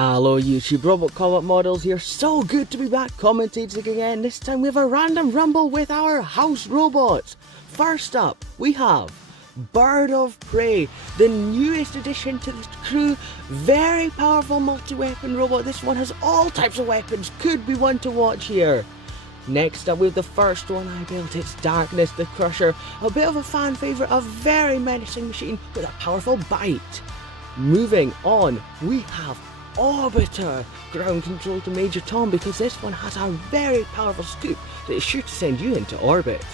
Hello YouTube, Robot Combat Models here. So good to be back commentating again. This time we have a random rumble with our house robots. First up, we have Bird of Prey, the newest addition to the crew. Very powerful multi-weapon robot. This one has all types of weapons. Could be one to watch here. Next up, we have the first one I built. It's Darkness the Crusher. A bit of a fan favourite, a very menacing machine with a powerful bite. Moving on, we have Orbiter, ground control to Major Tom, because this one has a very powerful scoop that is sure to send you into orbit.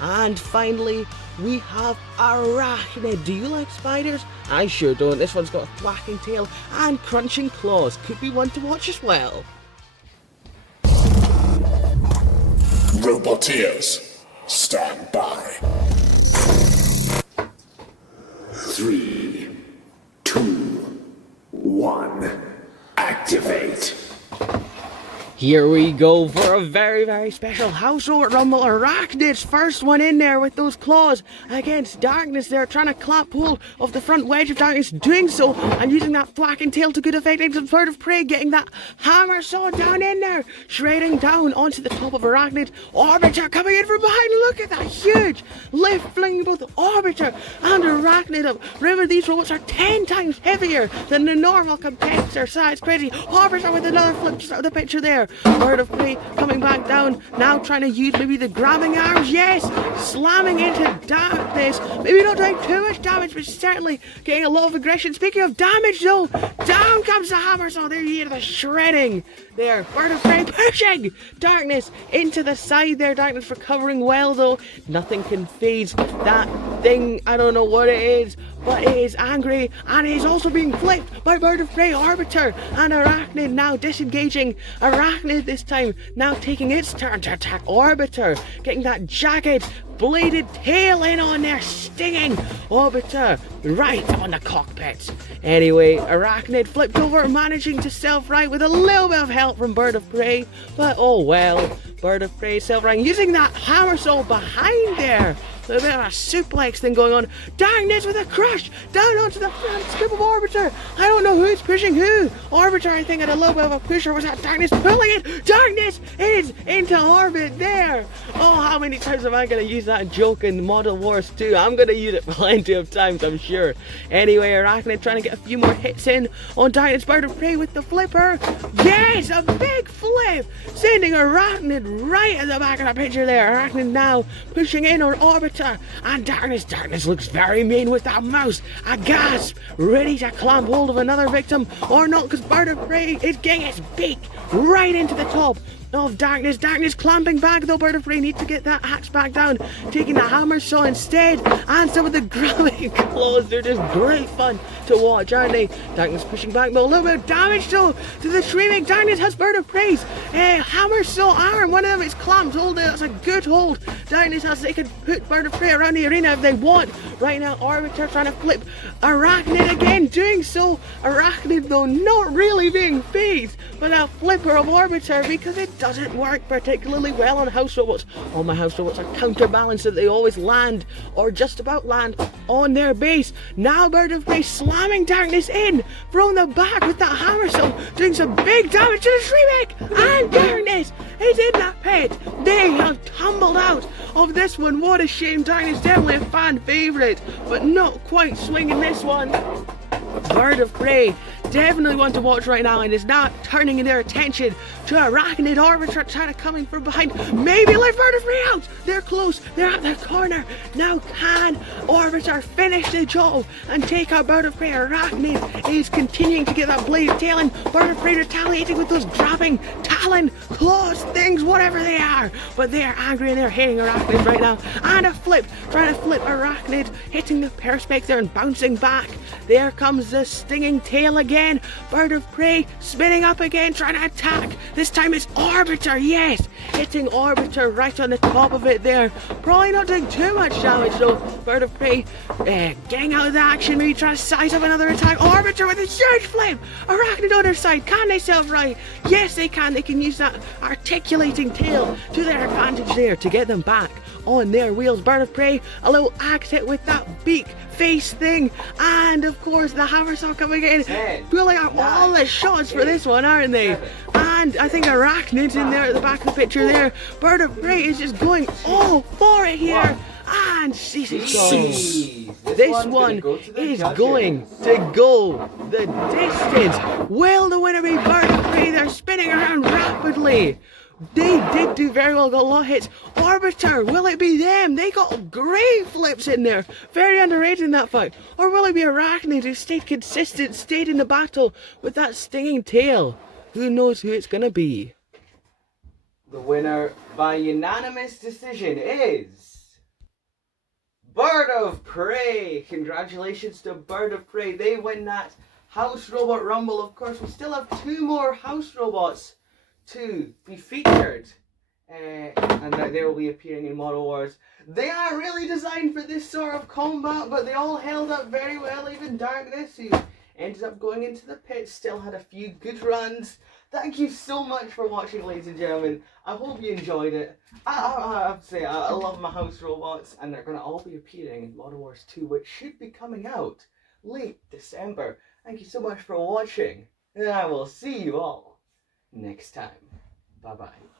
And finally, we have Arachnid. Do you like spiders? I sure don't. This one's got a thwacking tail and crunching claws. Could be one to watch as well. Roboteers, stand by. 3, 2, 1, activate. Here we go for a very special house robot rumble. Arachnid's first one in there with those claws against Darkness. They're trying to clamp hold of the front wedge of Darkness, doing so and using that thwacking tail to good effect. Into the Bird of Prey, getting that hammer saw down in there, shredding down onto the top of Arachnid. Orbiter coming in from behind. Look at that huge lift, flinging both Orbiter and Arachnid up. Remember, these robots are 10 times heavier than the normal competitor size. Crazy. Orbiter with another flip just out of the picture there. Bird of Prey coming back down, now trying to use maybe the grabbing arms. Yes, slamming into Darkness. Maybe not doing too much damage, but certainly getting a lot of aggression. Speaking of damage though, down comes the hammer saw. There you hear the shredding there. Bird of Prey pushing Darkness into the side there. Darkness recovering well though. Nothing can phase that thing. I don't know what it is, but it is angry and it is also being flipped by Bird of Prey. Orbiter and Arachnid now disengaging. Arachnid this time now taking its turn to attack Orbiter, getting that jagged bladed tail in on there, stinging Orbiter right on the cockpit. Anyway, Arachnid flipped over, managing to self-right with a little bit of help from Bird of Prey, but oh well. Bird of Prey self-right using that hammer saw behind there. A bit of a suplex thing going on. Darkness with a crush down onto the front scoop of Orbiter. I don't know who's pushing who. Orbiter, I think, had a little bit of a push, or was that Darkness pulling it? Darkness is into orbit there. Oh, how many times am I going to use that joke in Model Wars 2? I'm going to use it plenty of times, I'm sure. Anyway, Arachnid trying to get a few more hits in on Darkness. Bird of Prey with the flipper. Yes, a big flip, sending Arachnid right at the back of the picture there. Arachnid now pushing in on Orbiter. And Darkness looks very mean with that mouse. A gasp, ready to clamp hold of another victim, or not, because Bird of Prey is getting its beak right into the top of Darkness. Darkness clamping back though. Bird of Prey needs to get that axe back down, taking the hammer saw instead, and some of the grabbing claws. They're just great fun to watch, aren't they? Darkness pushing back though. A little bit of damage though to the Shriek. Darkness has Bird of Prey's hammer saw arm. One of them is clamped. Hold it. That's a good hold. Darkness has. They could put Bird of Prey around the arena if they want. Right now, Orbiter trying to flip Arachnid again, doing so. Arachnid though not really being phased by that flipper of Orbiter, because it doesn't work particularly well on house robots. All my house robots are counterbalanced so they always land, or just about land, on their base. Now Bird of Prey slamming Darkness in from the back with that hammer saw, doing some big damage to the Shriek. And Darkness is in that pit. They have tumbled out of this one. What a shame. Darkness definitely a fan favourite, but not quite swinging this one. Bird of Prey definitely one to watch right now, and is now turning their attention to Arachnid. Orbiter trying to come in from behind, maybe let Bird of Prey out. They're close, they're at their corner. Now can Orbiter finish the job and take out Bird of Prey? Arachnid is continuing to get that bladed tail in. Bird of Prey retaliating with those grabbing talon claws things, whatever they are, but they are angry and they're hitting Arachnid right now. And a flip, trying to flip Arachnid, hitting the perspex there and bouncing back. There comes the stinging tail again. Bird of Prey spinning up again, trying to attack. This time it's Orbiter, yes, hitting Orbiter right on the top of it there. Probably not doing too much damage though. Bird of Prey getting out of the action, maybe trying to size up another attack. Orbiter with a huge flame. Arachnid on their side. Can they self-right? Yes, they can. They can use that articulating tail to their advantage there to get them back on their wheels. Bird of Prey, a little accent with that beak face thing, and of course the haversaw coming in, pulling up all the shots for this one, aren't they? And I think Arachnid's in there at the back of the picture there. Bird of Prey is just going all for it here, and this one is going to go the distance. Will the winner be Bird of Prey? They're spinning around rapidly. They did do very well, got a lot of hits. Orbiter, will it be them? They got great flips in there. Very underrated in that fight. Or will it be Arachnid, who stayed consistent, stayed in the battle with that stinging tail? Who knows who it's going to be? The winner by unanimous decision is Bird of Prey. Congratulations to Bird of Prey. They win that House Robot Rumble. Of course, we still have 2 more House Robots to be featured, and that they will be appearing in Model Wars. They aren't really designed for this sort of combat, but they all held up very well. Even Darkness, who ended up going into the pit, still had a few good runs. Thank you so much for watching, ladies and gentlemen. I hope you enjoyed it. I have to say, I love my house robots, and they're going to all be appearing in Model Wars 2, which should be coming out late December. Thank you so much for watching, and I will see you all next time. Bye bye.